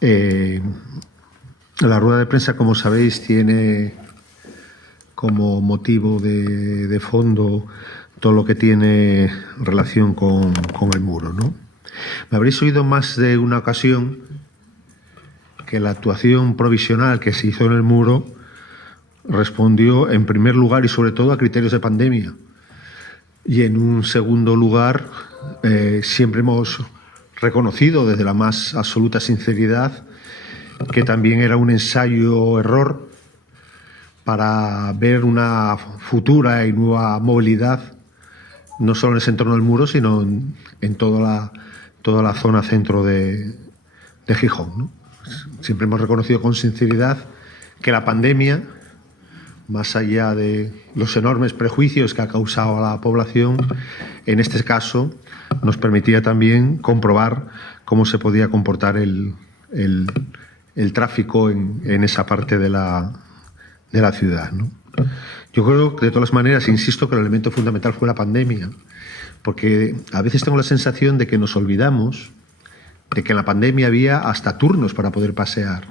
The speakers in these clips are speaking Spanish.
Eh, la rueda de prensa, como sabéis, tiene como motivo de fondo todo lo que tiene relación con el muro, ¿no? Me habréis oído más de una ocasión que la actuación provisional que se hizo en el muro respondió en primer lugar y sobre todo a criterios de pandemia. Y en un segundo lugar, siempre hemos reconocido desde la más absoluta sinceridad que también era un ensayo-error para ver una futura y nueva movilidad, no solo en ese entorno del muro, sino en toda la zona centro de Gijón, ¿no? Siempre hemos reconocido con sinceridad que la pandemia, más allá de los enormes prejuicios que ha causado a la población, en este caso nos permitía también comprobar cómo se podía comportar el tráfico en esa parte de la ciudad, ¿no? Yo creo que, de todas maneras, insisto que el elemento fundamental fue la pandemia, porque a veces tengo la sensación de que nos olvidamos de que en la pandemia había hasta turnos para poder pasear.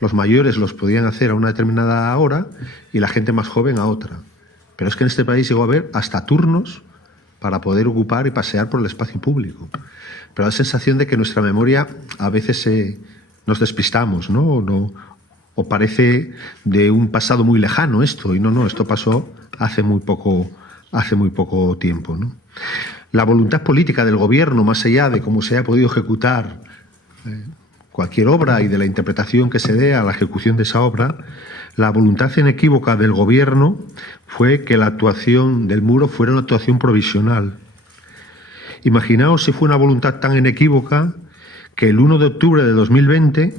Los mayores los podían hacer a una determinada hora y la gente más joven a otra. Pero es que en este país llegó a haber hasta turnos para poder ocupar y pasear por el espacio público. Pero da la sensación de que nuestra memoria a veces nos despistamos, ¿no? O parece de un pasado muy lejano esto, y no, esto pasó hace muy poco tiempo, ¿no? La voluntad política del gobierno, más allá de cómo se haya podido ejecutar cualquier obra y de la interpretación que se dé a la ejecución de esa obra, la voluntad inequívoca del gobierno fue que la actuación del muro fuera una actuación provisional. Imaginaos si fue una voluntad tan inequívoca que el 1 de octubre de 2020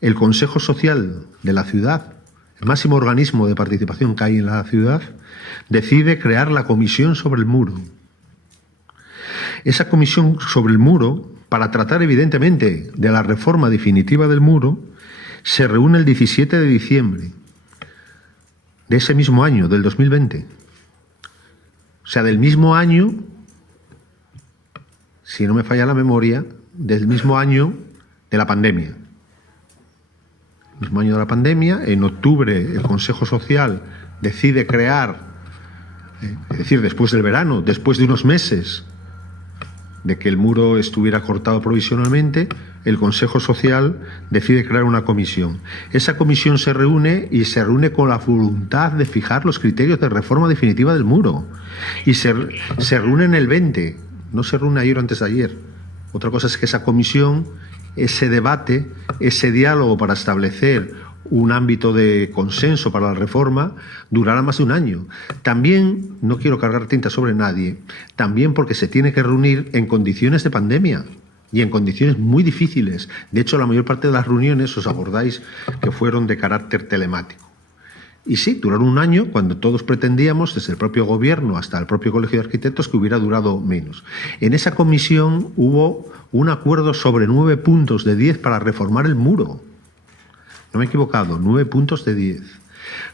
el Consejo Social de la ciudad, el máximo organismo de participación que hay en la ciudad, decide crear la comisión sobre el muro. Esa comisión sobre el muro, para tratar evidentemente de la reforma definitiva del muro, se reúne el 17 de diciembre de ese mismo año, del 2020. O sea, del mismo año, si no me falla la memoria, del mismo año de la pandemia. El mismo año de la pandemia, en octubre el Consejo Social decide crear, es decir, después del verano, después de unos meses de que el muro estuviera cortado provisionalmente, el Consejo Social decide crear una comisión. Esa comisión se reúne con la voluntad de fijar los criterios de reforma definitiva del muro. Y se reúne en el 20, no se reúne ayer o antes de ayer. Otra cosa es que esa comisión, ese debate, ese diálogo para establecer un ámbito de consenso para la reforma durará más de un año. También, no quiero cargar tinta sobre nadie, también porque se tiene que reunir en condiciones de pandemia y en condiciones muy difíciles. De hecho, la mayor parte de las reuniones, os acordáis, que fueron de carácter telemático. Y sí, duraron un año cuando todos pretendíamos, desde el propio gobierno hasta el propio Colegio de Arquitectos, que hubiera durado menos. En esa comisión hubo un acuerdo sobre 9 puntos de 10 para reformar el muro. No me he equivocado, 9 puntos de 10.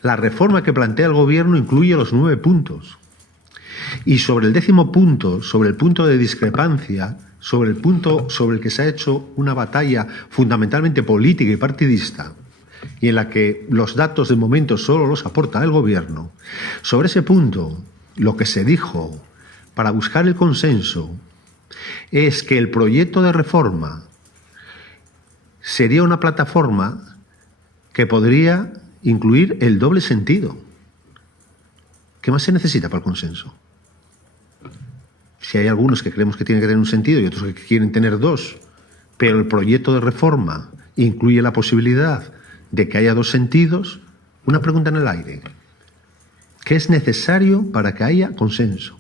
La reforma que plantea el gobierno incluye los 9 puntos. Y sobre el 10º punto, sobre el punto de discrepancia, sobre el punto sobre el que se ha hecho una batalla fundamentalmente política y partidista, y en la que los datos de momento solo los aporta el gobierno, sobre ese punto lo que se dijo para buscar el consenso es que el proyecto de reforma sería una plataforma que podría incluir el doble sentido. ¿Qué más se necesita para el consenso? Si hay algunos que creemos que tiene que tener un sentido y otros que quieren tener dos, pero el proyecto de reforma incluye la posibilidad de que haya dos sentidos, una pregunta en el aire. ¿Qué es necesario para que haya consenso?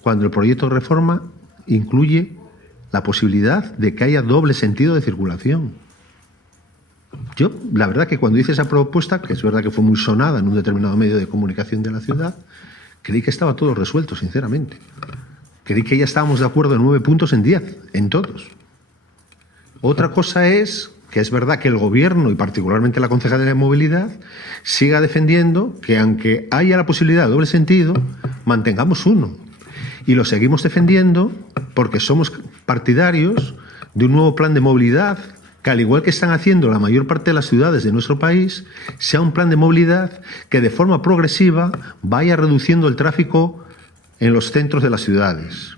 Cuando el proyecto de reforma incluye la posibilidad de que haya doble sentido de circulación. Yo, la verdad que cuando hice esa propuesta, que es verdad que fue muy sonada en un determinado medio de comunicación de la ciudad, creí que estaba todo resuelto, sinceramente. Creí que ya estábamos de acuerdo en 9 puntos en 10, en todos. Otra cosa es que es verdad que el gobierno, y particularmente la Concejalía de Movilidad, siga defendiendo que aunque haya la posibilidad de doble sentido, mantengamos uno. Y lo seguimos defendiendo porque somos partidarios de un nuevo plan de movilidad que, al igual que están haciendo la mayor parte de las ciudades de nuestro país, sea un plan de movilidad que de forma progresiva vaya reduciendo el tráfico en los centros de las ciudades.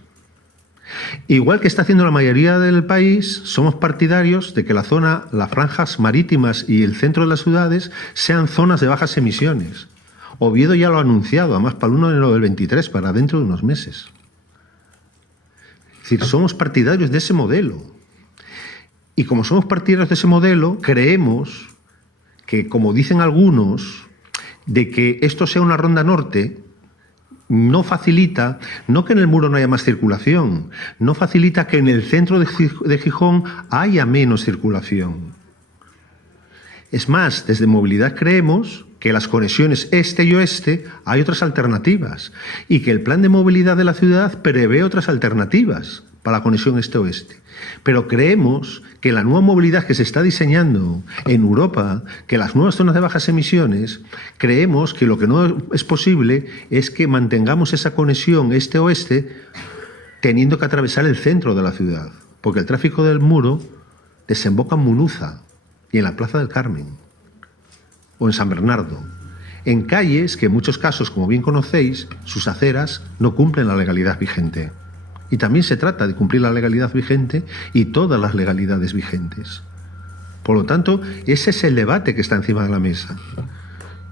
Igual que está haciendo la mayoría del país, somos partidarios de que la zona, las franjas marítimas y el centro de las ciudades sean zonas de bajas emisiones. Oviedo ya lo ha anunciado, además para el 1 de enero del 23, para dentro de unos meses. Es decir, somos partidarios de ese modelo. Y como somos partidarios de ese modelo, creemos que, como dicen algunos, de que esto sea una ronda norte, no facilita, no que en el muro no haya más circulación, no facilita que en el centro de Gijón haya menos circulación. Es más, desde Movilidad creemos que las conexiones este y oeste hay otras alternativas y que el plan de movilidad de la ciudad prevé otras alternativas para la conexión este-oeste. Pero creemos que la nueva movilidad que se está diseñando en Europa, que las nuevas zonas de bajas emisiones, creemos que lo que no es posible es que mantengamos esa conexión este-oeste teniendo que atravesar el centro de la ciudad, porque el tráfico del muro desemboca en Munuza y en la Plaza del Carmen o en San Bernardo, en calles que en muchos casos, como bien conocéis, sus aceras no cumplen la legalidad vigente. Y también se trata de cumplir la legalidad vigente y todas las legalidades vigentes. Por lo tanto, ese es el debate que está encima de la mesa.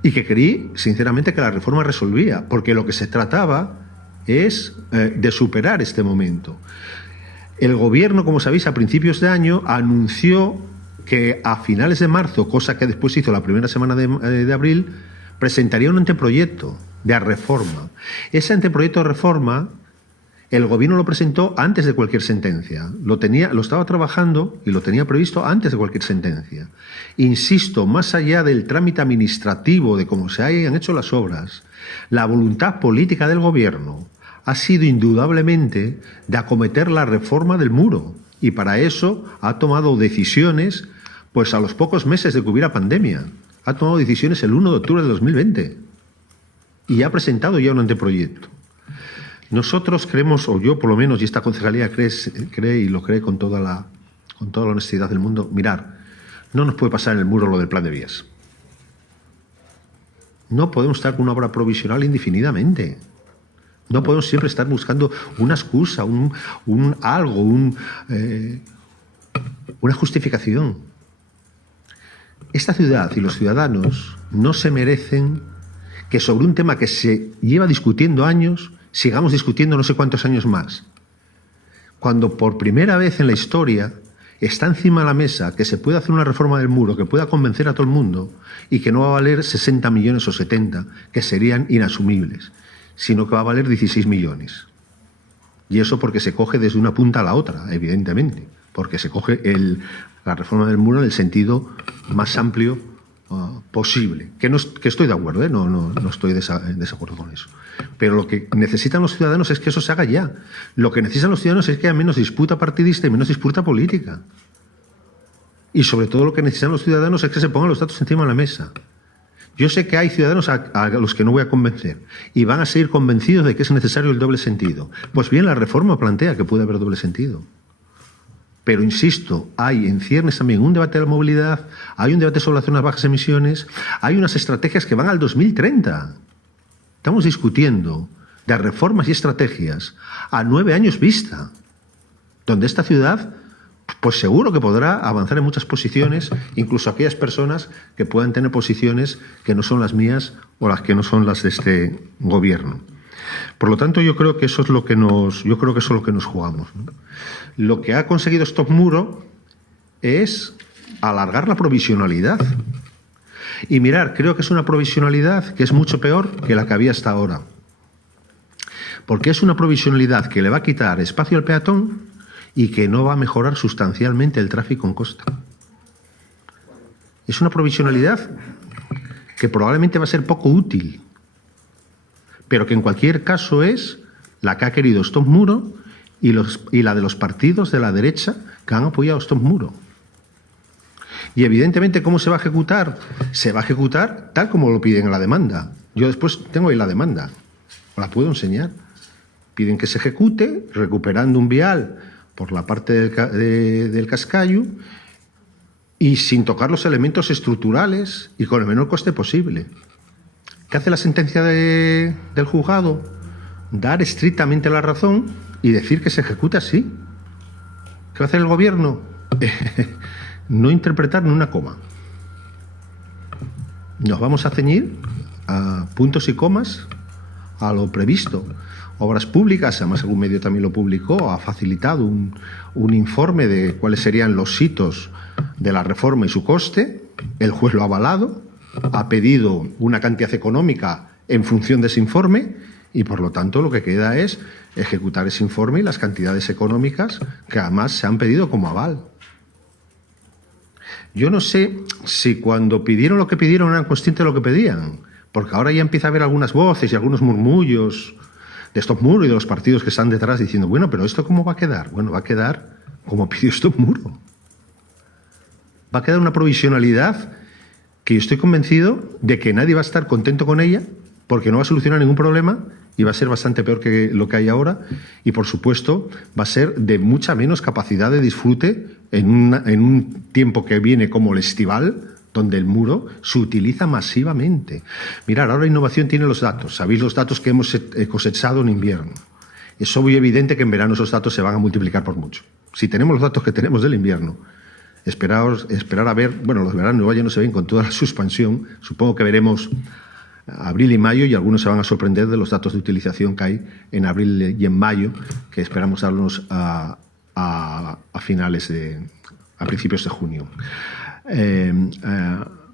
Y que creí, sinceramente, que la reforma resolvía, porque lo que se trataba es de superar este momento. El Gobierno, como sabéis, a principios de año anunció que a finales de marzo, cosa que después hizo la primera semana de abril, presentaría un anteproyecto de reforma. Ese anteproyecto de reforma el Gobierno lo presentó antes de cualquier sentencia. Lo estaba trabajando y lo tenía previsto antes de cualquier sentencia. Insisto, más allá del trámite administrativo de cómo se hayan hecho las obras, la voluntad política del Gobierno ha sido indudablemente de acometer la reforma del muro. Y para eso ha tomado decisiones, pues a los pocos meses de que hubiera pandemia. Ha tomado decisiones el 1 de octubre de 2020. Y ha presentado ya un anteproyecto. Nosotros creemos, o yo por lo menos, y esta concejalía cree y lo cree con toda la honestidad del mundo, mirar, no nos puede pasar en el muro lo del plan de vías. No podemos estar con una obra provisional indefinidamente. No podemos siempre estar buscando una excusa, una justificación. Esta ciudad y los ciudadanos no se merecen que sobre un tema que se lleva discutiendo años, sigamos discutiendo no sé cuántos años más. Cuando por primera vez en la historia está encima de la mesa que se puede hacer una reforma del muro que pueda convencer a todo el mundo y que no va a valer 60 millones o 70, que serían inasumibles, sino que va a valer 16 millones. Y eso porque se coge desde una punta a la otra, evidentemente, porque se coge la reforma del muro en el sentido más amplio posible, que estoy de acuerdo, no estoy en desacuerdo con eso. Pero lo que necesitan los ciudadanos es que eso se haga ya. Lo que necesitan los ciudadanos es que haya menos disputa partidista y menos disputa política. Y sobre todo lo que necesitan los ciudadanos es que se pongan los datos encima de la mesa. Yo sé que hay ciudadanos a los que no voy a convencer y van a seguir convencidos de que es necesario el doble sentido. Pues bien, la reforma plantea que puede haber doble sentido. Pero, insisto, hay en ciernes también un debate de la movilidad, hay un debate sobre las zonas bajas emisiones, hay unas estrategias que van al 2030. Estamos discutiendo de reformas y estrategias a 9 años vista, donde esta ciudad, pues seguro que podrá avanzar en muchas posiciones, incluso aquellas personas que puedan tener posiciones que no son las mías o las que no son las de este Gobierno. Por lo tanto, yo creo que eso es lo que nos jugamos, ¿no? Lo que ha conseguido Stop Muro es alargar la provisionalidad. Y mirar, creo que es una provisionalidad que es mucho peor que la que había hasta ahora. Porque es una provisionalidad que le va a quitar espacio al peatón y que no va a mejorar sustancialmente el tráfico en costa. Es una provisionalidad que probablemente va a ser poco útil, pero que en cualquier caso es la que ha querido Stop Muro y la de los partidos de la derecha que han apoyado Stop Muro. Y evidentemente, ¿cómo se va a ejecutar? Se va a ejecutar tal como lo piden en la demanda. Yo después tengo ahí la demanda, os la puedo enseñar. Piden que se ejecute recuperando un vial por la parte del cascallo y sin tocar los elementos estructurales y con el menor coste posible. ¿Qué hace la sentencia del juzgado? Dar estrictamente la razón y decir que se ejecuta así. ¿Qué va a hacer el gobierno? No interpretar ni una coma. Nos vamos a ceñir a puntos y comas a lo previsto. Obras públicas, además algún medio también lo publicó, ha facilitado un informe de cuáles serían los hitos de la reforma y su coste. El juez lo ha avalado, ha pedido una cantidad económica en función de ese informe y, por lo tanto, lo que queda es ejecutar ese informe y las cantidades económicas que además se han pedido como aval. Yo no sé si cuando pidieron lo que pidieron eran conscientes de lo que pedían, porque ahora ya empieza a haber algunas voces y algunos murmullos de estos muros y de los partidos que están detrás diciendo, bueno, pero ¿esto cómo va a quedar? Bueno, va a quedar como pidió esto un muro. Va a quedar una provisionalidad que yo estoy convencido de que nadie va a estar contento con ella porque no va a solucionar ningún problema y va a ser bastante peor que lo que hay ahora y, por supuesto, va a ser de mucha menos capacidad de disfrute en un tiempo que viene como el estival, donde el muro se utiliza masivamente. Mirad, ahora la innovación tiene los datos. Sabéis los datos que hemos cosechado en invierno. Es obvio y evidente que en verano esos datos se van a multiplicar por mucho. Si tenemos los datos que tenemos del invierno, esperar a ver, bueno, los veranos igual ya no se ven con toda su expansión. Supongo que veremos abril y mayo y algunos se van a sorprender de los datos de utilización que hay en abril y en mayo, que esperamos darlos a principios de junio.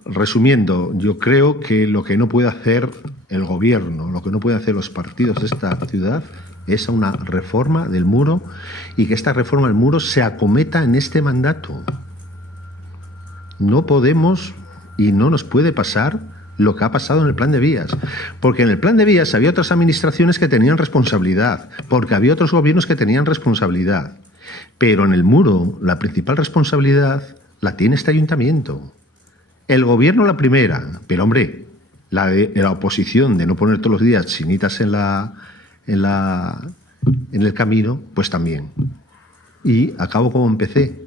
Resumiendo, yo creo que lo que no puede hacer el gobierno, lo que no pueden hacer los partidos de esta ciudad es una reforma del muro y que esta reforma del muro se acometa en este mandato. No podemos y no nos puede pasar lo que ha pasado en el plan de vías, porque en el plan de vías había otras administraciones que tenían responsabilidad, porque había otros gobiernos que tenían responsabilidad, pero en el muro la principal responsabilidad la tiene este ayuntamiento. El gobierno la primera, pero hombre, la oposición de no poner todos los días chinitas en el camino, pues también. Y acabo como empecé.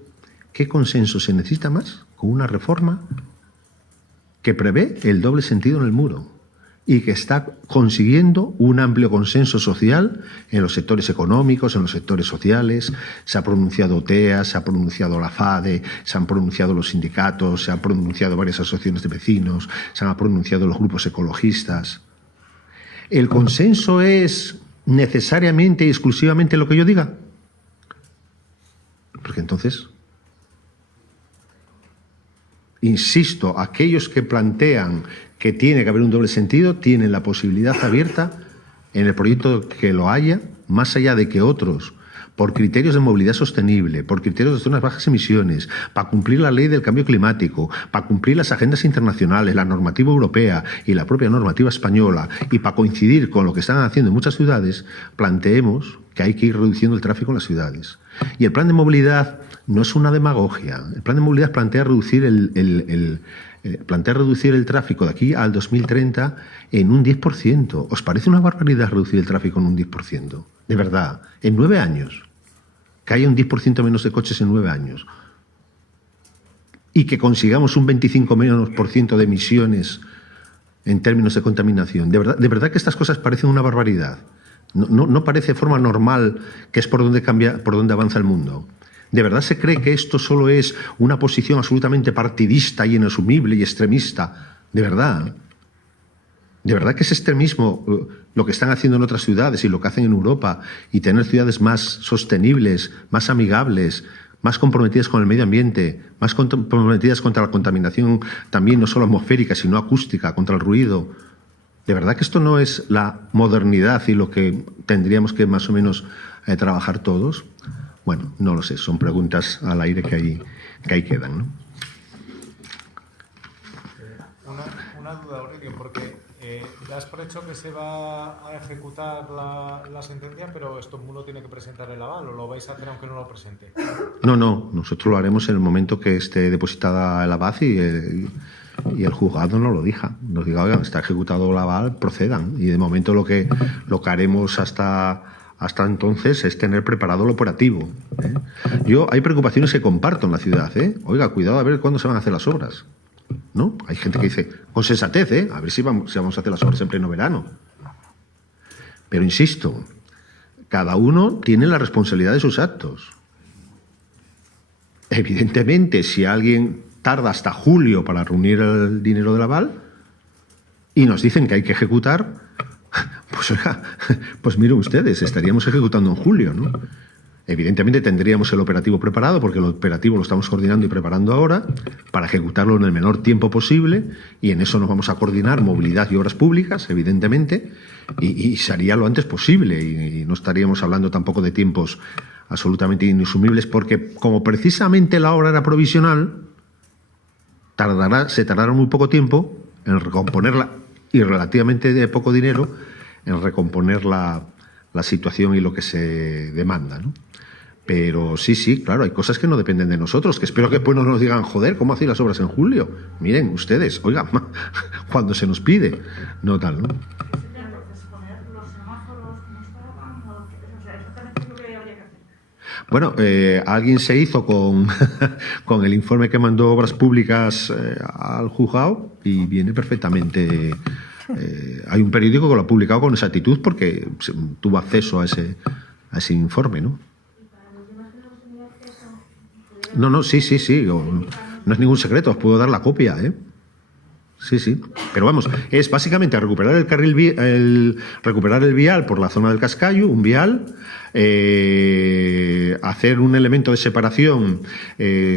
¿Qué consenso se necesita más con una reforma que prevé el doble sentido en el muro y que está consiguiendo un amplio consenso social en los sectores económicos, en los sectores sociales? Se ha pronunciado OTEA, se ha pronunciado la FADE, se han pronunciado los sindicatos, se han pronunciado varias asociaciones de vecinos, se han pronunciado los grupos ecologistas. ¿El consenso es necesariamente y exclusivamente lo que yo diga? Porque entonces, insisto, aquellos que plantean que tiene que haber un doble sentido tienen la posibilidad abierta en el proyecto que lo haya, más allá de que otros, por criterios de movilidad sostenible, por criterios de zonas bajas emisiones, para cumplir la ley del cambio climático, para cumplir las agendas internacionales, la normativa europea y la propia normativa española, y para coincidir con lo que están haciendo en muchas ciudades, planteemos que hay que ir reduciendo el tráfico en las ciudades. Y el plan de movilidad no es una demagogia. El plan de movilidad plantea reducir el tráfico de aquí al 2030 en un 10%. ¿Os parece una barbaridad reducir el tráfico en un 10%? De verdad, en 9 años. Que haya un 10% menos de coches en 9 años. Y que consigamos un 25% menos de emisiones en términos de contaminación. De verdad que estas cosas parecen una barbaridad. No parece de forma normal que es por donde avanza el mundo. ¿De verdad se cree que esto solo es una posición absolutamente partidista y inasumible y extremista? ¿De verdad? ¿De verdad que es extremismo lo que están haciendo en otras ciudades y lo que hacen en Europa y tener ciudades más sostenibles, más amigables, más comprometidas con el medio ambiente, más comprometidas contra la contaminación también no solo atmosférica sino acústica, contra el ruido? ¿De verdad que esto no es la modernidad y lo que tendríamos que más o menos trabajar todos? Bueno, no lo sé, son preguntas al aire que ahí quedan, ¿no? Una duda, Aurelio, porque das por hecho que se va a ejecutar la sentencia, pero esto uno tiene que presentar el aval, ¿o lo vais a hacer aunque no lo presente? No, nosotros lo haremos en el momento que esté depositada el aval y el juzgado nos lo diga. Nos diga, oigan, está ejecutado el aval, procedan. Y de momento lo que haremos hasta hasta entonces es tener preparado lo operativo, ¿eh? Hay preocupaciones que comparto en la ciudad, ¿eh? Oiga, cuidado a ver cuándo se van a hacer las obras, ¿no? Hay gente que dice, con sensatez, ¿eh? A ver si vamos a hacer las obras en pleno verano. Pero insisto, cada uno tiene la responsabilidad de sus actos. Evidentemente, si alguien tarda hasta julio para reunir el dinero del aval y nos dicen que hay que ejecutar, pues oiga, pues miren ustedes, estaríamos ejecutando en julio, ¿no? Evidentemente tendríamos el operativo preparado, porque el operativo lo estamos coordinando y preparando ahora para ejecutarlo en el menor tiempo posible, y en eso nos vamos a coordinar movilidad y obras públicas, evidentemente, y se haría lo antes posible, y no estaríamos hablando tampoco de tiempos absolutamente inasumibles, porque como precisamente la obra era provisional, se tardará muy poco tiempo en recomponerla, y relativamente de poco dinero en recomponer la situación y lo que se demanda, ¿no? Pero sí, claro, hay cosas que no dependen de nosotros, que espero que después no nos digan, joder, ¿cómo hacéis las obras en julio? Miren, ustedes, oigan, cuando se nos pide, no tal, ¿no? Bueno, alguien se hizo con el informe que mandó Obras Públicas al juzgado y viene perfectamente. Hay un periódico que lo ha publicado con exactitud porque tuvo acceso a ese informe, ¿no? No, sí. No es ningún secreto, os puedo dar la copia, ¿eh? Sí. Pero vamos, es básicamente recuperar el carril, recuperar el vial por la zona del Cascayu, un vial, hacer un elemento de separación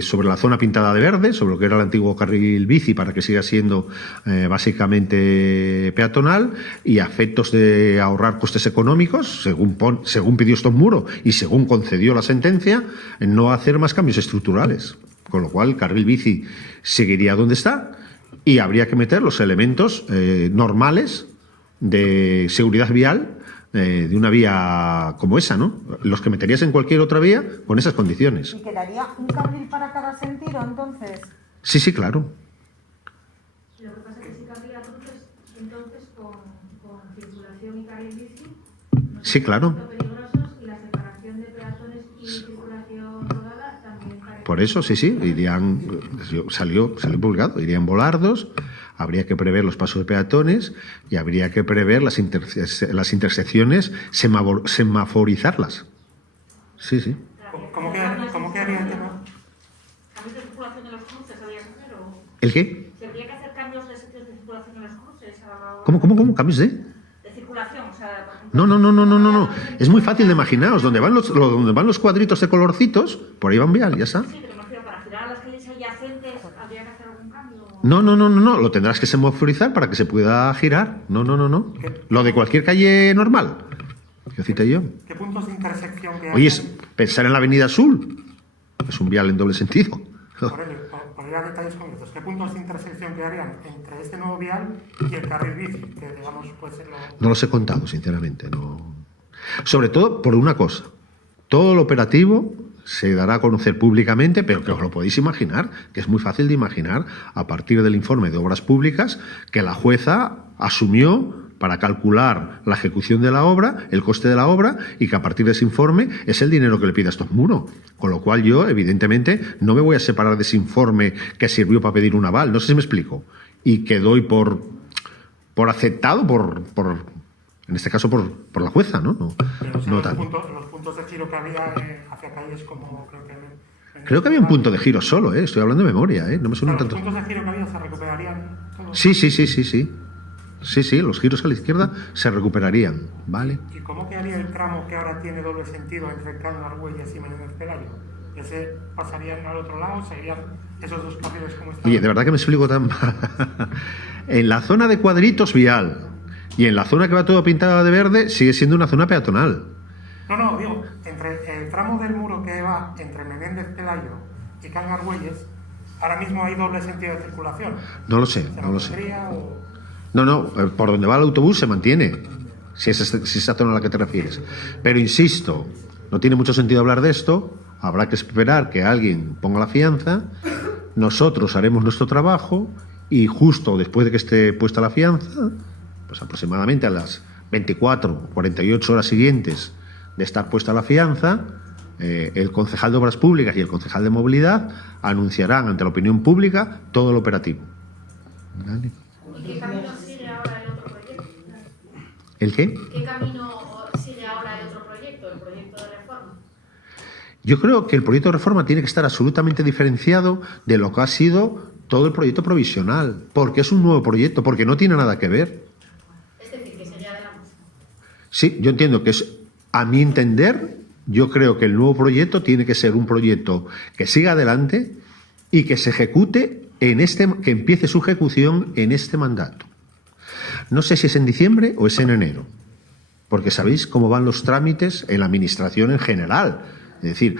sobre la zona pintada de verde, sobre lo que era el antiguo carril bici, para que siga siendo básicamente peatonal, y a efectos de ahorrar costes económicos, según pidió Stop Muro y según concedió la sentencia, no hacer más cambios estructurales. Con lo cual, el carril bici seguiría donde está, y habría que meter los elementos normales de seguridad vial de una vía como esa, ¿no? Los que meterías en cualquier otra vía con esas condiciones. ¿Y quedaría un carril para cada sentido, entonces? Sí, claro. Lo que pasa es que sí que habría cruces, entonces, con circulación y carril bici. Sí, claro. Peligrosos, y la separación de peatones y circulación rodada también. Por eso, sí, irían, salió publicado, irían volardos, habría que prever los pasos de peatones y habría que prever las intersecciones, semaforizarlas. Sí. ¿Cómo quedaría el tema? ¿Cambios de circulación en los cruces había que hacer o...? ¿El qué? ¿Se habría que hacer cambios de sitios de circulación en los cruces? ¿Cómo? ¿Cambios de...? De circulación, o sea... Por ejemplo, No. Es muy fácil de imaginaros. Donde van los cuadritos de colorcitos, por ahí va un vial, ya está. Sí, pero me refiero, para girar a las calles adyacentes, ¿habría que hacer algún cambio? No. Lo tendrás que semaforizar para que se pueda girar. No. Lo de cualquier calle normal. ¿Qué cité yo? ¿Qué puntos de intersección que hay? Oye, pensar en la Avenida Azul. Es un vial en doble sentido. Por ir a detalles concretos, ¿qué puntos de intersección quedarían entre este nuevo vial y el carril bici? Que, digamos, puede ser No los he contado, sinceramente. No. Sobre todo por una cosa. Todo lo operativo se dará a conocer públicamente, pero que os lo podéis imaginar, que es muy fácil de imaginar, a partir del informe de Obras Públicas que la jueza asumió para calcular la ejecución de la obra, el coste de la obra, y que a partir de ese informe es el dinero que le pide a Stop Muro. Con lo cual yo, evidentemente, no me voy a separar de ese informe que sirvió para pedir un aval, no sé si me explico, y que doy por aceptado en este caso por la jueza, ¿no? Pero si no los tal. puntos de giro que había hacia calles como... Creo que había un punto de giro solo, estoy hablando de memoria, no me suena tanto. ¿Los puntos de giro que había se recuperarían todos? Sí, los giros a la izquierda se recuperarían, ¿vale? ¿Y cómo quedaría el tramo que ahora tiene doble sentido entre Can Argüelles y Menéndez Pelayo? ¿Ese pasarían al otro lado? ¿Seguirían esos dos carriles como están? Oye, de verdad que me explico tan mal. En la zona de cuadritos, vial. Y en la zona que va todo pintada de verde, sigue siendo una zona peatonal. No, digo, entre el tramo del muro que va entre Menéndez Pelayo y Can Argüelles, ahora mismo hay doble sentido de circulación. No lo sé. No, por donde va el autobús se mantiene, si es esa zona a la que te refieres. Pero insisto, no tiene mucho sentido hablar de esto, habrá que esperar que alguien ponga la fianza, nosotros haremos nuestro trabajo y justo después de que esté puesta la fianza, pues aproximadamente a las 24 o 48 horas siguientes de estar puesta la fianza, el concejal de Obras Públicas y el concejal de Movilidad anunciarán ante la opinión pública todo el operativo. ¿Vale? ¿Y qué camino sigue ahora el otro proyecto? ¿El qué? ¿Qué camino sigue ahora el otro proyecto, el proyecto de reforma? Yo creo que el proyecto de reforma tiene que estar absolutamente diferenciado de lo que ha sido todo el proyecto provisional, porque es un nuevo proyecto, porque no tiene nada que ver. Es decir, que sería adelante. Sí, yo entiendo que es, a mi entender, yo creo que el nuevo proyecto tiene que ser un proyecto que siga adelante y que se ejecute que empiece su ejecución en este mandato. No sé si es en diciembre o es en enero, porque sabéis cómo van los trámites en la administración en general. Es decir,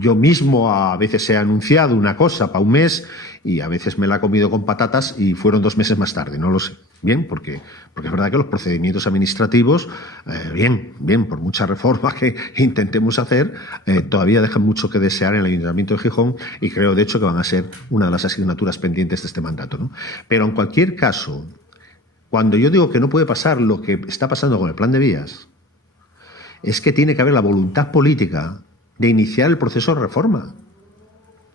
yo mismo a veces he anunciado una cosa para un mes y a veces me la he comido con patatas y fueron 2 meses más tarde, no lo sé. Bien, porque es verdad que los procedimientos administrativos, bien, por mucha reforma que intentemos hacer, todavía dejan mucho que desear en el Ayuntamiento de Gijón y creo, de hecho, que van a ser una de las asignaturas pendientes de este mandato, ¿no? Pero en cualquier caso, cuando yo digo que no puede pasar lo que está pasando con el plan de vías, es que tiene que haber la voluntad política de iniciar el proceso de reforma.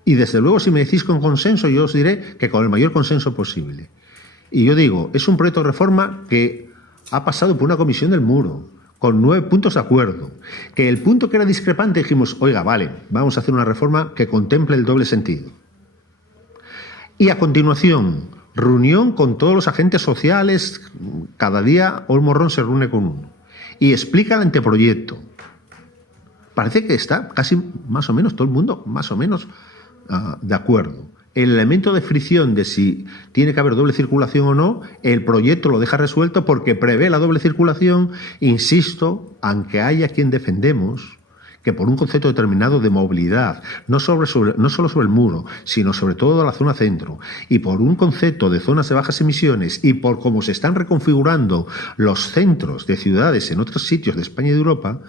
Y desde luego, si me decís con consenso, yo os diré que con el mayor consenso posible. Y yo digo, es un proyecto de reforma que ha pasado por una comisión del muro, con 9 puntos de acuerdo, que el punto que era discrepante dijimos, oiga, vale, vamos a hacer una reforma que contemple el doble sentido. Y a continuación, reunión con todos los agentes sociales, cada día Olmorrón se reúne con uno, y explica el anteproyecto. Parece que está casi más o menos todo el mundo, más o menos, de acuerdo. El elemento de fricción de si tiene que haber doble circulación o no, el proyecto lo deja resuelto porque prevé la doble circulación, insisto, aunque haya quien defendemos que por un concepto determinado de movilidad, no solo sobre el muro, sino sobre todo la zona centro, y por un concepto de zonas de bajas emisiones y por cómo se están reconfigurando los centros de ciudades en otros sitios de España y de Europa,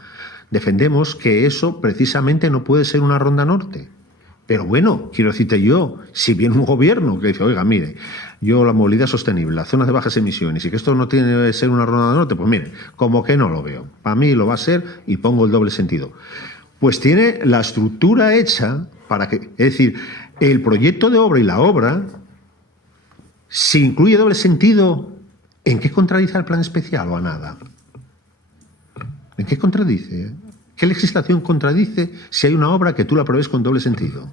defendemos que eso precisamente no puede ser una ronda norte. Pero bueno, quiero decirte yo, si viene un gobierno que dice, oiga, mire, yo la movilidad sostenible, las zonas de bajas emisiones y que esto no tiene que ser una ronda norte, pues mire, como que no lo veo. Para mí lo va a ser y pongo el doble sentido. Pues tiene la estructura hecha para que, es decir, el proyecto de obra y la obra, si incluye doble sentido, ¿en qué contradice al plan especial o a nada? ¿En qué contradice? ¿Qué legislación contradice si hay una obra que tú la prevés con doble sentido?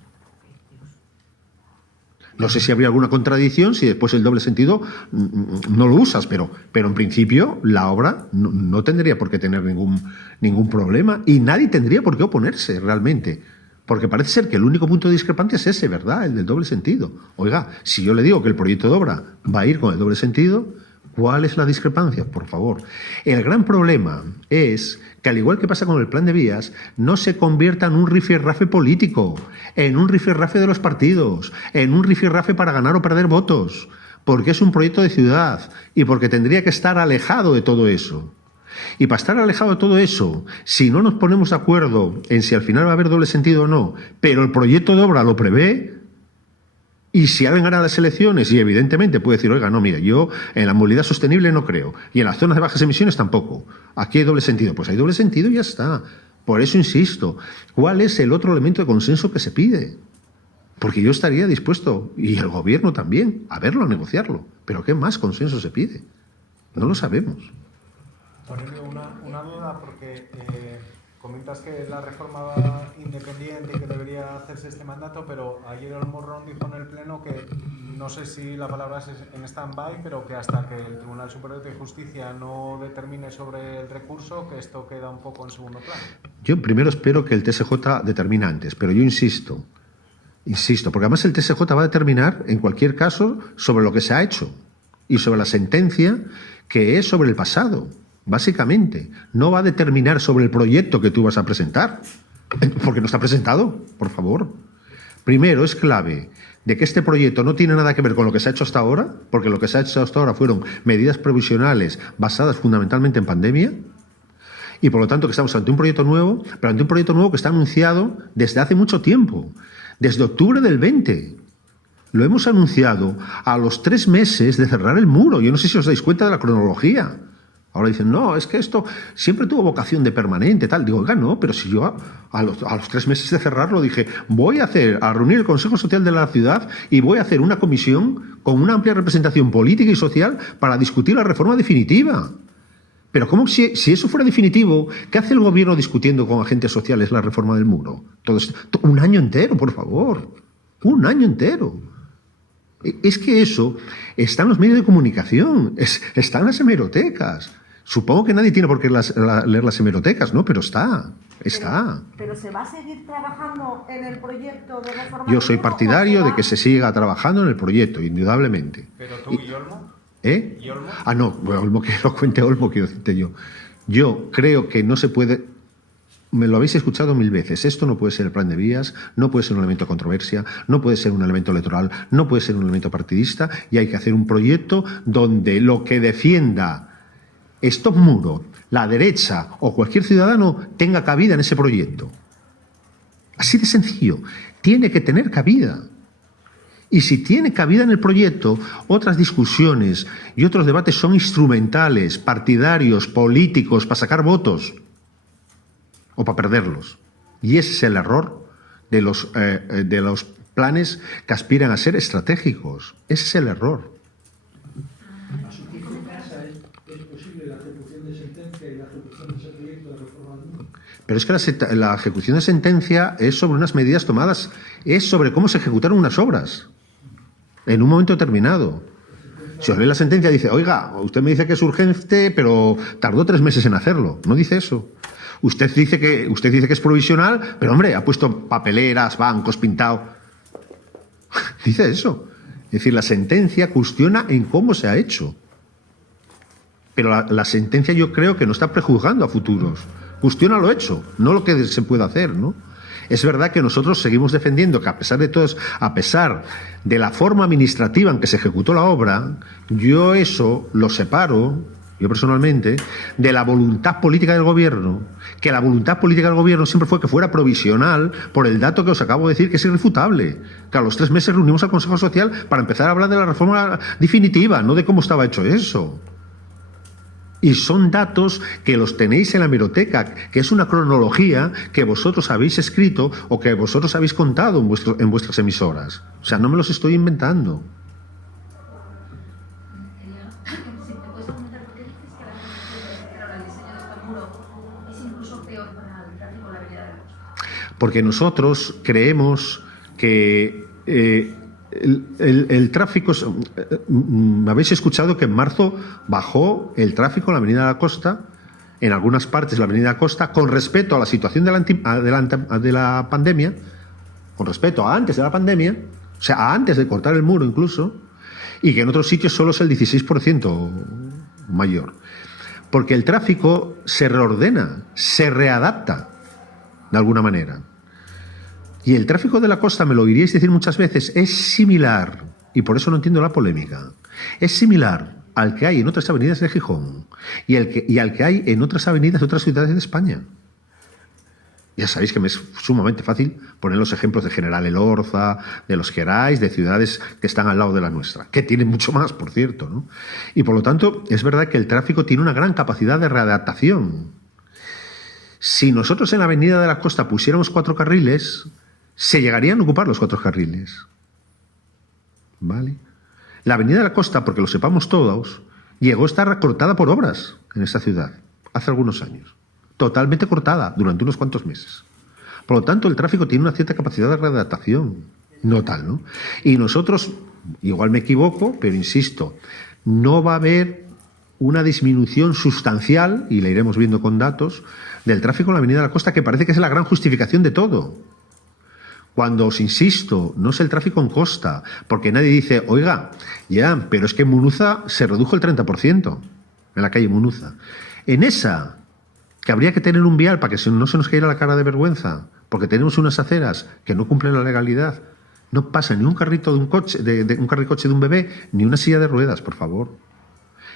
No sé si habría alguna contradicción si después el doble sentido no lo usas, pero en principio la obra no tendría por qué tener ningún problema y nadie tendría por qué oponerse realmente. Porque parece ser que el único punto de discrepancia es ese, ¿verdad? El del doble sentido. Oiga, si yo le digo que el proyecto de obra va a ir con el doble sentido, ¿cuál es la discrepancia? Por favor. El gran problema es que, al igual que pasa con el plan de vías, no se convierta en un rifirrafe político, en un rifirrafe de los partidos, en un rifirrafe para ganar o perder votos, porque es un proyecto de ciudad y porque tendría que estar alejado de todo eso. Y para estar alejado de todo eso, si no nos ponemos de acuerdo en si al final va a haber doble sentido o no, pero el proyecto de obra lo prevé, y si alguien gana las elecciones y evidentemente puede decir, oiga, no, mira, yo en la movilidad sostenible no creo y en las zonas de bajas emisiones tampoco, aquí hay doble sentido, pues hay doble sentido y ya está. Por eso insisto, ¿cuál es el otro elemento de consenso que se pide? Porque yo estaría dispuesto, y el gobierno también, a verlo, a negociarlo, pero ¿qué más consenso se pide? No lo sabemos. Aurelio, una duda, porque comentas que la reforma independiente y que debería hacerse este mandato, pero ayer Olmorrón dijo en el Pleno que, no sé si la palabra es en stand-by, pero que hasta que el Tribunal Superior de Justicia no determine sobre el recurso, que esto queda un poco en segundo plano. Yo primero espero que el TSJ determine antes, pero yo insisto, porque además el TSJ va a determinar, en cualquier caso, sobre lo que se ha hecho y sobre la sentencia que es sobre el pasado. Básicamente, no va a determinar sobre el proyecto que tú vas a presentar, porque no está presentado, por favor. Primero, es clave de que este proyecto no tiene nada que ver con lo que se ha hecho hasta ahora, porque lo que se ha hecho hasta ahora fueron medidas provisionales basadas fundamentalmente en pandemia, y por lo tanto que estamos ante un proyecto nuevo, pero ante un proyecto nuevo que está anunciado desde hace mucho tiempo, desde octubre del 20. Lo hemos anunciado a los 3 meses de cerrar el muro. Yo no sé si os dais cuenta de la cronología. Ahora dicen, no, es que esto siempre tuvo vocación de permanente, tal. Digo, oiga, no, pero si yo a los 3 meses de cerrarlo dije, voy a reunir el Consejo Social de la ciudad y voy a hacer una comisión con una amplia representación política y social para discutir la reforma definitiva. Pero ¿cómo si eso fuera definitivo? ¿Qué hace el gobierno discutiendo con agentes sociales la reforma del muro? Un año entero, por favor. Un año entero. Es que eso está en los medios de comunicación, está en las hemerotecas. Supongo que nadie tiene por qué leer las hemerotecas, ¿no? Pero está. Pero ¿se va a seguir trabajando en el proyecto de reforma? Yo soy partidario de que se siga trabajando en el proyecto, indudablemente. ¿Pero tú y Olmo? ¿Eh? ¿Y Olmo? Ah, no, Olmo, que lo cuente Olmo, quiero decirte yo. Yo creo que no se puede... Me lo habéis escuchado 1000 veces. Esto no puede ser el plan de vías, no puede ser un elemento de controversia, no puede ser un elemento electoral, no puede ser un elemento partidista, y hay que hacer un proyecto donde lo que defienda Stop Muro, la derecha o cualquier ciudadano tenga cabida en ese proyecto. Así de sencillo. Tiene que tener cabida. Y si tiene cabida en el proyecto, otras discusiones y otros debates son instrumentales, partidarios, políticos, para sacar votos o para perderlos. Y ese es el error de los planes que aspiran a ser estratégicos. Ese es el error. A su casa es posible la ejecución de sentencia y la ejecución de ese proyecto de reforma del mundo. Pero es que la ejecución de sentencia es sobre unas medidas tomadas, es sobre cómo se ejecutaron unas obras en un momento determinado. Si os lee la sentencia dice, oiga, usted me dice que es urgente, pero tardó 3 meses en hacerlo. No dice eso. Usted dice que es provisional, pero hombre, ha puesto papeleras, bancos, pintado. Dice eso. Es decir, la sentencia cuestiona en cómo se ha hecho. Pero la sentencia yo creo que no está prejuzgando a futuros. Cuestiona lo hecho, no lo que se puede hacer, ¿no? Es verdad que nosotros seguimos defendiendo que a pesar de todo, a pesar de la forma administrativa en que se ejecutó la obra, yo eso lo separo, yo personalmente, de la voluntad política del gobierno, que la voluntad política del gobierno siempre fue que fuera provisional por el dato que os acabo de decir, que es irrefutable. Que a los 3 meses reunimos al Consejo Social para empezar a hablar de la reforma definitiva, no de cómo estaba hecho eso. Y son datos que los tenéis en la hemeroteca, que es una cronología que vosotros habéis escrito o que vosotros habéis contado en vuestras emisoras. O sea, no me los estoy inventando. Si te puedes comentar, ¿por qué dices que la ejecución del diseño de este muro es incluso peor para el tráfico en la avenida de la Costa? Porque nosotros creemos que el tráfico... Me habéis escuchado que en marzo bajó el tráfico en la avenida de la Costa, en algunas partes de la avenida de la Costa, con respecto a la situación de la pandemia, con respecto a antes de la pandemia, o sea, a antes de cortar el muro incluso, y que en otros sitios solo es el 16% mayor. Porque el tráfico se reordena, se readapta de alguna manera. Y el tráfico de la costa, me lo oiríais decir muchas veces, es similar, y por eso no entiendo la polémica, es similar al que hay en otras avenidas de Gijón y al que hay en otras avenidas de otras ciudades de España. Ya sabéis que me es sumamente fácil poner los ejemplos de General Elorza, de los Gerais, de ciudades que están al lado de la nuestra, que tienen mucho más, por cierto, ¿no? Y por lo tanto, es verdad que el tráfico tiene una gran capacidad de readaptación. Si nosotros en la avenida de la Costa pusiéramos 4 carriles, se llegarían a ocupar los 4 carriles. ¿Vale? La avenida de la Costa, porque lo sepamos todos, llegó a estar cortada por obras en esta ciudad, hace algunos años. Totalmente cortada, durante unos cuantos meses. Por lo tanto, el tráfico tiene una cierta capacidad de readaptación. No tal, ¿no? Y nosotros, igual me equivoco, pero insisto, no va a haber una disminución sustancial, y la iremos viendo con datos, del tráfico en la avenida de la Costa, que parece que es la gran justificación de todo. Cuando os insisto, no es el tráfico en Costa, porque nadie dice, oiga, ya, pero es que en Munuza se redujo el 30%, en la calle Munuza. En esa, que habría que tener un vial para que no se nos caiga la cara de vergüenza, porque tenemos unas aceras que no cumplen la legalidad, no pasa ni un carrito de un coche, un carricoche de un bebé, ni una silla de ruedas, por favor.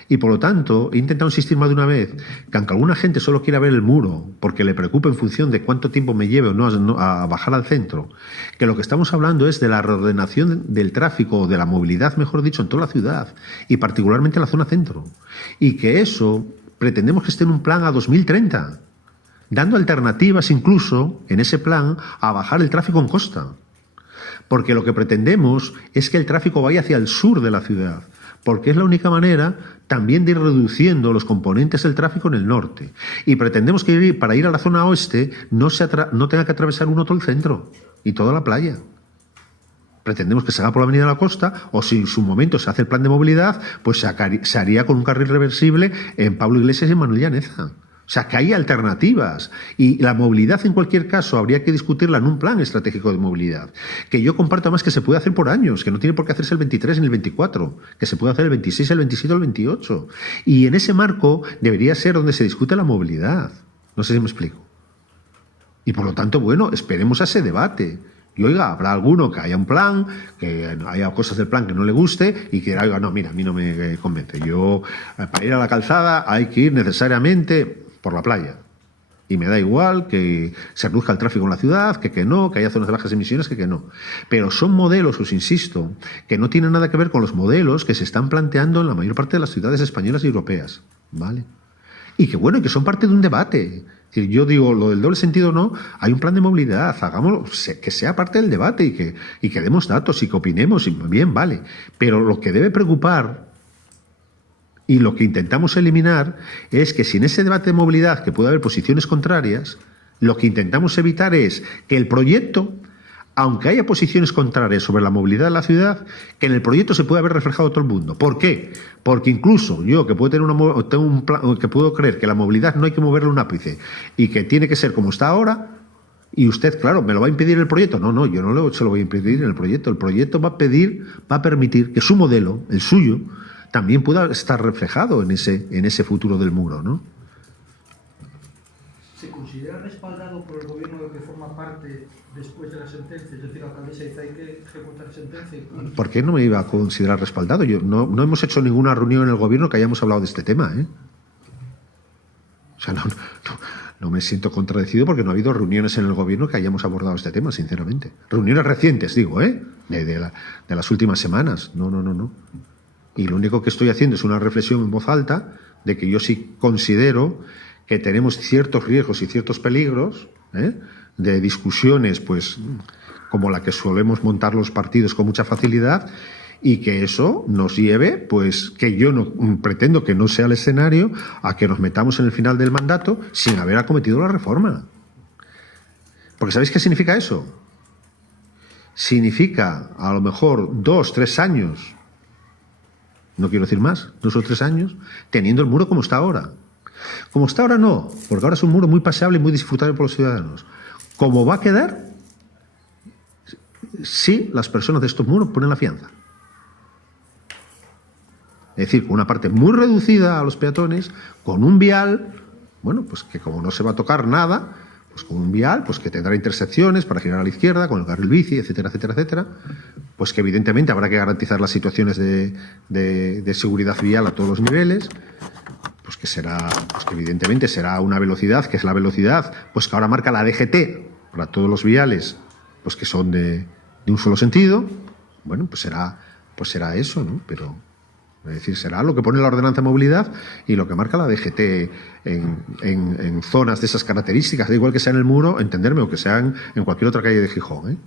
Y por lo tanto, he intentado insistir más de una vez que aunque alguna gente solo quiera ver el muro porque le preocupa en función de cuánto tiempo me lleve o no a bajar al centro, que lo que estamos hablando es de la reordenación del tráfico, de la movilidad, mejor dicho, en toda la ciudad y particularmente en la zona centro. Y que eso pretendemos que esté en un plan a 2030, dando alternativas incluso en ese plan a bajar el tráfico en costa. Porque lo que pretendemos es que el tráfico vaya hacia el sur de la ciudad, porque es la única manera también de ir reduciendo los componentes del tráfico en el norte. Y pretendemos que para ir a la zona oeste no tenga que atravesar uno todo el centro y toda la playa. Pretendemos que se haga por la avenida de la Costa, o si en su momento se hace el plan de movilidad, pues se haría con un carril reversible en Pablo Iglesias y en Manuel Llaneza. O sea, que hay alternativas. Y la movilidad, en cualquier caso, habría que discutirla en un plan estratégico de movilidad. Que yo comparto además que se puede hacer por años, que no tiene por qué hacerse el 23 ni el 24, que se puede hacer el 26, el 27 o el 28. Y en ese marco debería ser donde se discute la movilidad. No sé si me explico. Y por lo tanto, bueno, esperemos a ese debate. Y oiga, habrá alguno que haya un plan, que haya cosas del plan que no le guste y que oiga, no, mira, a mí no me convence. Yo, para ir a la calzada hay que ir necesariamente por la playa. Y me da igual que se reduzca el tráfico en la ciudad, que no, que haya zonas de bajas emisiones, que no. Pero son modelos, os insisto, que no tienen nada que ver con los modelos que se están planteando en la mayor parte de las ciudades españolas y europeas. ¿Vale? Y que bueno, que son parte de un debate. Yo digo, lo del doble sentido no, hay un plan de movilidad, hagámoslo, que sea parte del debate y que demos datos y que opinemos, y bien, vale. Pero lo que debe preocupar y lo que intentamos eliminar es que si en ese debate de movilidad, que puede haber posiciones contrarias, lo que intentamos evitar es que el proyecto, aunque haya posiciones contrarias sobre la movilidad de la ciudad, que en el proyecto se pueda ver reflejado todo el mundo. ¿Por qué? Porque incluso yo, que puedo tener un plan, que puedo creer que la movilidad no hay que moverle un ápice y que tiene que ser como está ahora, y usted, claro, ¿me lo va a impedir el proyecto? No, yo no se lo voy a impedir en el proyecto. El proyecto va a permitir que su modelo, el suyo, también pueda estar reflejado en ese futuro del muro, ¿no? ¿Se considera respaldado por el gobierno de que forma parte después de la sentencia? Es decir, la alcaldesa dice hay que ejecutar sentencia. ¿Por qué no me iba a considerar respaldado? No hemos hecho ninguna reunión en el gobierno que hayamos hablado de este tema, ¿eh? O sea, no me siento contradecido porque no ha habido reuniones en el gobierno que hayamos abordado este tema, sinceramente. Reuniones recientes, digo, ¿eh? De las últimas semanas. No. Y lo único que estoy haciendo es una reflexión en voz alta de que yo sí considero que tenemos ciertos riesgos y ciertos peligros, de discusiones, pues, como la que solemos montar los partidos con mucha facilidad, y que eso nos lleve, pues, que yo no pretendo que no sea el escenario, a que nos metamos en el final del mandato sin haber acometido la reforma. Porque ¿sabéis qué significa eso? Significa, a lo mejor, 2, 3 años, no quiero decir más, 2 o 3 años, teniendo el muro como está ahora. Como está ahora no, porque ahora es un muro muy paseable y muy disfrutable por los ciudadanos. ¿Cómo va a quedar si las personas de estos muros ponen la fianza? Es decir, con una parte muy reducida a los peatones, con un vial, bueno, pues que como no se va a tocar nada, pues con un vial, pues que tendrá intersecciones para girar a la izquierda, con el carril bici, etcétera, etcétera, etcétera, pues que evidentemente habrá que garantizar las situaciones de seguridad vial a todos los niveles, pues que evidentemente será una velocidad, que es la velocidad, pues que ahora marca la DGT para todos los viales, pues que son de un solo sentido. Bueno, pues será eso, ¿no? Pero, es decir, será lo que pone la ordenanza de movilidad y lo que marca la DGT en zonas de esas características, da igual que sea en el muro, entenderme, o que sean en cualquier otra calle de Gijón, ¿eh?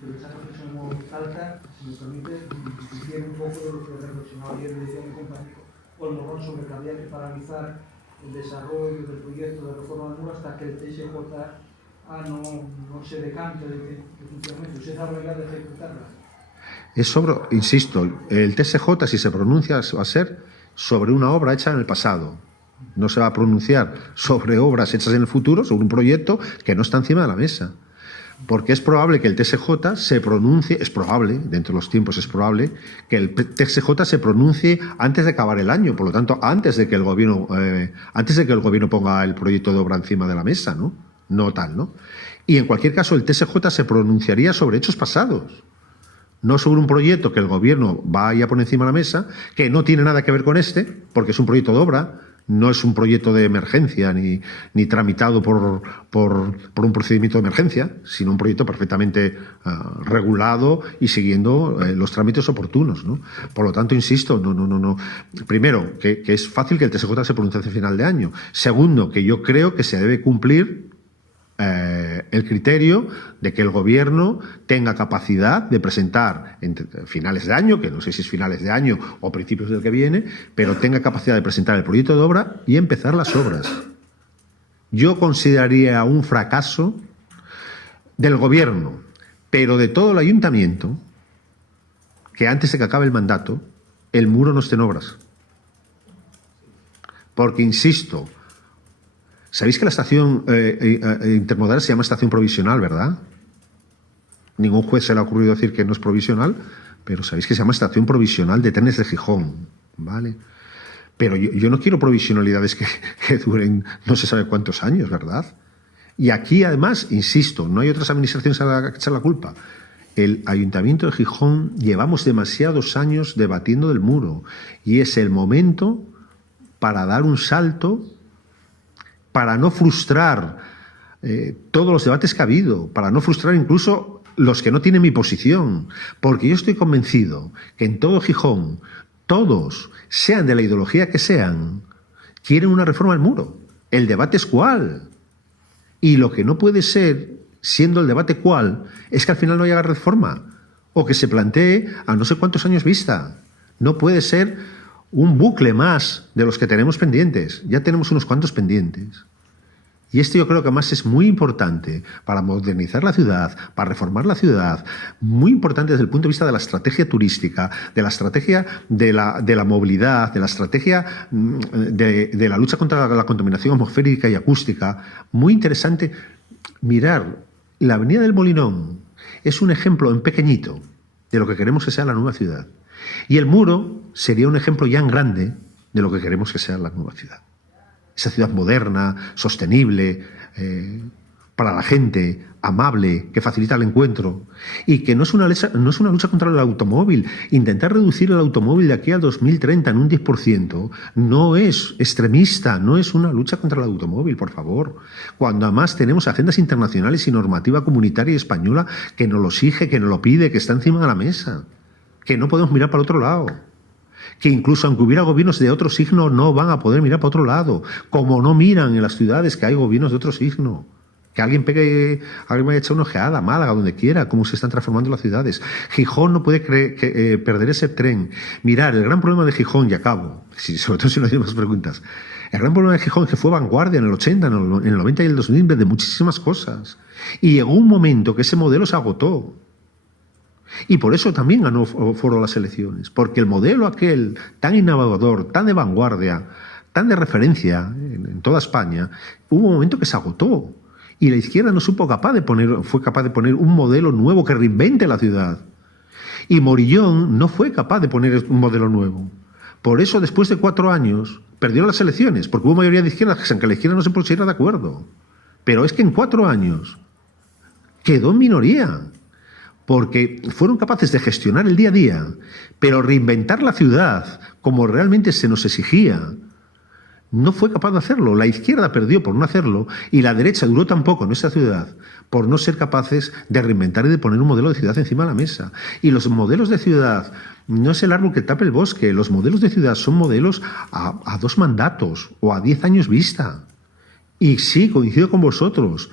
Pero esa reflexión en voz alta, si me permite, difiere un poco de lo que reflexionaba ayer, decía mi compañero Olmorrón, sobre que había que paralizar el desarrollo del proyecto de reforma del muro hasta que el TSJ no se decante de funcionamiento. ¿Usted habla ya de ejecutarla? Es sobre, insisto, el TSJ, si se pronuncia, va a ser sobre una obra hecha en el pasado. No se va a pronunciar sobre obras hechas en el futuro, sobre un proyecto que no está encima de la mesa. Porque es probable que el TSJ se pronuncie, es probable, dentro de los tiempos es probable, que el TSJ se pronuncie antes de acabar el año, por lo tanto, antes de que el gobierno ponga el proyecto de obra encima de la mesa, ¿no? No tal, ¿no? Y en cualquier caso, el TSJ se pronunciaría sobre hechos pasados, no sobre un proyecto que el gobierno vaya por encima de la mesa, que no tiene nada que ver con este, porque es un proyecto de obra No es un proyecto de emergencia ni tramitado por un procedimiento de emergencia, sino un proyecto perfectamente regulado y siguiendo los trámites oportunos, ¿no? Por lo tanto, insisto, no. Primero, que es fácil que el TSJ se pronuncie hacia final de año. Segundo, que yo creo que se debe cumplir el criterio de que el Gobierno tenga capacidad de presentar entre finales de año, que no sé si es finales de año o principios del que viene, pero tenga capacidad de presentar el proyecto de obra y empezar las obras. Yo consideraría un fracaso del Gobierno, pero de todo el Ayuntamiento, que antes de que acabe el mandato, el muro no esté en obras. Porque, insisto, ¿sabéis que la estación intermodal se llama estación provisional, verdad? Ningún juez se le ha ocurrido decir que no es provisional, pero sabéis que se llama estación provisional de trenes de Gijón, ¿vale? Pero yo no quiero provisionalidades que duren no se sabe cuántos años, ¿verdad? Y aquí, además, insisto, no hay otras administraciones a las que echar la culpa. El Ayuntamiento de Gijón llevamos demasiados años debatiendo del muro y es el momento para dar un salto, para no frustrar todos los debates que ha habido, para no frustrar incluso los que no tienen mi posición, porque yo estoy convencido que en todo Gijón, todos, sean de la ideología que sean, quieren una reforma del muro. El debate es cuál. Y lo que no puede ser, siendo el debate cuál, es que al final no haya reforma, o que se plantee a no sé cuántos años vista. No puede ser un bucle más de los que tenemos pendientes. Ya tenemos unos cuantos pendientes. Y esto yo creo que además es muy importante para modernizar la ciudad, para reformar la ciudad, muy importante desde el punto de vista de la estrategia turística, de la estrategia de la movilidad, de la estrategia de la lucha contra la contaminación atmosférica y acústica. Muy interesante mirar la Avenida del Molinón. Es un ejemplo en pequeñito de lo que queremos que sea la nueva ciudad. Y el muro sería un ejemplo ya en grande de lo que queremos que sea la nueva ciudad. Esa ciudad moderna, sostenible, para la gente, amable, que facilita el encuentro. Y que no es una lucha contra el automóvil. Intentar reducir el automóvil de aquí al 2030 en un 10% no es extremista, no es una lucha contra el automóvil, por favor. Cuando además tenemos agendas internacionales y normativa comunitaria y española que nos lo exige, que nos lo pide, que está encima de la mesa, que no podemos mirar para otro lado. Que incluso aunque hubiera gobiernos de otro signo no van a poder mirar para otro lado, como no miran en las ciudades que hay gobiernos de otro signo. Que alguien vaya a echar una ojeada, Málaga, donde quiera, cómo se están transformando las ciudades. Gijón no puede perder ese tren. Mirar, el gran problema de Gijón, y acabo, sobre todo si no hay más preguntas, el gran problema de Gijón es que fue vanguardia en el 80, en el 90 y el 2000 de muchísimas cosas. Y llegó un momento que ese modelo se agotó. Y por eso también ganó Foro las elecciones, porque el modelo aquel tan innovador, tan de vanguardia, tan de referencia en toda España, hubo un momento que se agotó y la izquierda no fue capaz de poner un modelo nuevo que reinvente la ciudad. Y Morillón no fue capaz de poner un modelo nuevo. Por eso, después de 4 años, perdió las elecciones, porque hubo mayoría de izquierdas, aunque la izquierda no se pusiera de acuerdo. Pero es que en 4 años quedó en minoría, porque fueron capaces de gestionar el día a día, pero reinventar la ciudad como realmente se nos exigía, no fue capaz de hacerlo. La izquierda perdió por no hacerlo y la derecha duró tan poco en esa ciudad por no ser capaces de reinventar y de poner un modelo de ciudad encima de la mesa. Y los modelos de ciudad no es el árbol que tape el bosque, los modelos de ciudad son modelos a 2 mandatos o a 10 años vista. Y sí, coincido con vosotros,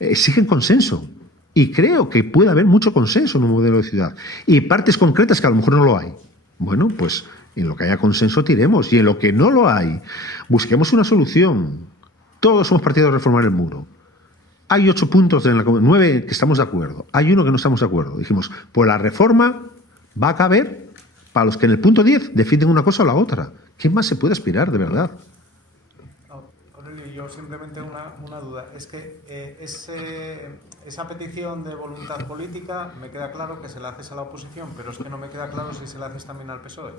exigen consenso. Y creo que puede haber mucho consenso en un modelo de ciudad. Y partes concretas que a lo mejor no lo hay. Bueno, pues en lo que haya consenso tiremos. Y en lo que no lo hay, busquemos una solución. Todos somos partidarios de reformar el muro. Hay 8 puntos, 9 que estamos de acuerdo. Hay uno que no estamos de acuerdo. Dijimos, pues la reforma va a caber para los que en el punto 10 defienden una cosa o la otra. ¿Qué más se puede aspirar, de verdad? Yo simplemente una duda. Es que esa petición de voluntad política me queda claro que se la haces a la oposición, pero es que no me queda claro si se la haces también al PSOE.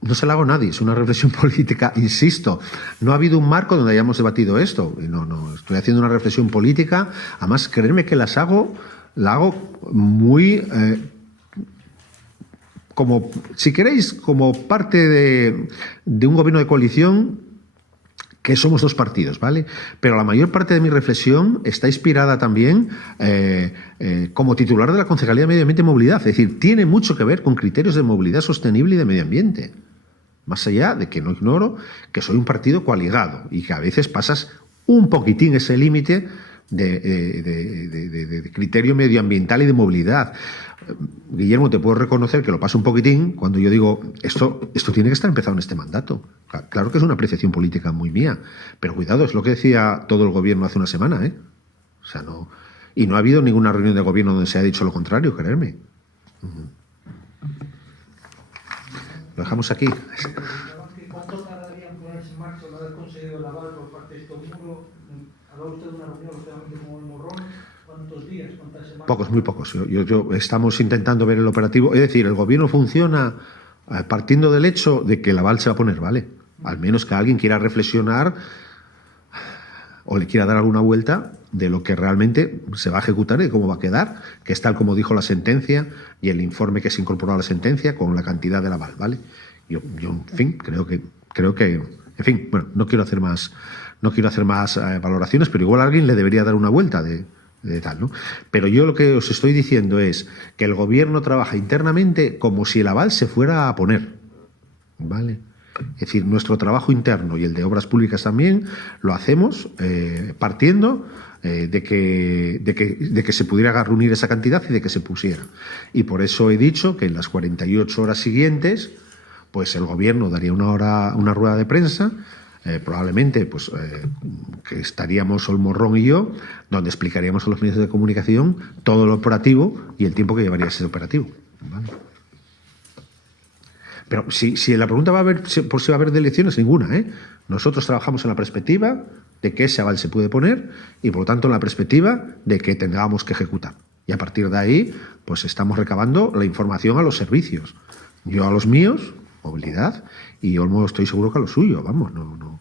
No se la hago a nadie, es una reflexión política, insisto. No ha habido un marco donde hayamos debatido esto. No, estoy haciendo una reflexión política. Además, creerme que la hago muy como, si queréis, como parte de un gobierno de coalición que somos dos partidos, ¿vale? Pero la mayor parte de mi reflexión está inspirada también como titular de la Concejalía de Medio Ambiente y Movilidad. Es decir, tiene mucho que ver con criterios de movilidad sostenible y de medio ambiente. Más allá de que no ignoro que soy un partido coaligado y que a veces pasas un poquitín ese límite de criterio medioambiental y de movilidad. Guillermo, te puedo reconocer que lo paso un poquitín cuando yo digo esto tiene que estar empezado en este mandato. Claro que es una apreciación política muy mía, pero cuidado, es lo que decía todo el gobierno hace una semana, ¿eh? O sea, y no ha habido ninguna reunión de gobierno donde se haya dicho lo contrario, creerme. Lo dejamos aquí. ¿Cuánto tardaría en ponerse en marcha una vez conseguido el aval por parte de Estomuro? Hablaba usted de una reunión lógicamente con el Morrón. ¿Cuántos días? ¿Cuántas semanas? Pocos, muy pocos. Estamos intentando ver el operativo. Es decir, el gobierno funciona partiendo del hecho de que el aval se va a poner, ¿vale? Al menos que alguien quiera reflexionar o le quiera dar alguna vuelta de lo que realmente se va a ejecutar y cómo va a quedar, que es tal como dijo la sentencia y el informe que se incorporó a la sentencia con la cantidad del aval, ¿vale? Yo en fin, creo que, en fin, bueno, no quiero hacer más valoraciones, pero igual a alguien le debería dar una vuelta de tal, ¿no? Pero yo lo que os estoy diciendo es que el gobierno trabaja internamente como si el aval se fuera a poner, ¿vale? Es decir, nuestro trabajo interno y el de obras públicas también lo hacemos partiendo de que se pudiera reunir esa cantidad y de que se pusiera. Y por eso he dicho que en las 48 horas siguientes, pues el gobierno daría una rueda de prensa. Probablemente que estaríamos el Morrón y yo, donde explicaríamos a los medios de comunicación todo lo operativo y el tiempo que llevaría ese operativo, ¿vale? Pero si la pregunta va a haber por si va a haber de elecciones, ninguna, ¿eh? Nosotros trabajamos en la perspectiva de que ese aval se puede poner y por lo tanto en la perspectiva de que tengamos que ejecutar. Y a partir de ahí, pues estamos recabando la información a los servicios. Yo a los míos, movilidad, y Olmo estoy seguro que a lo suyo, vamos, no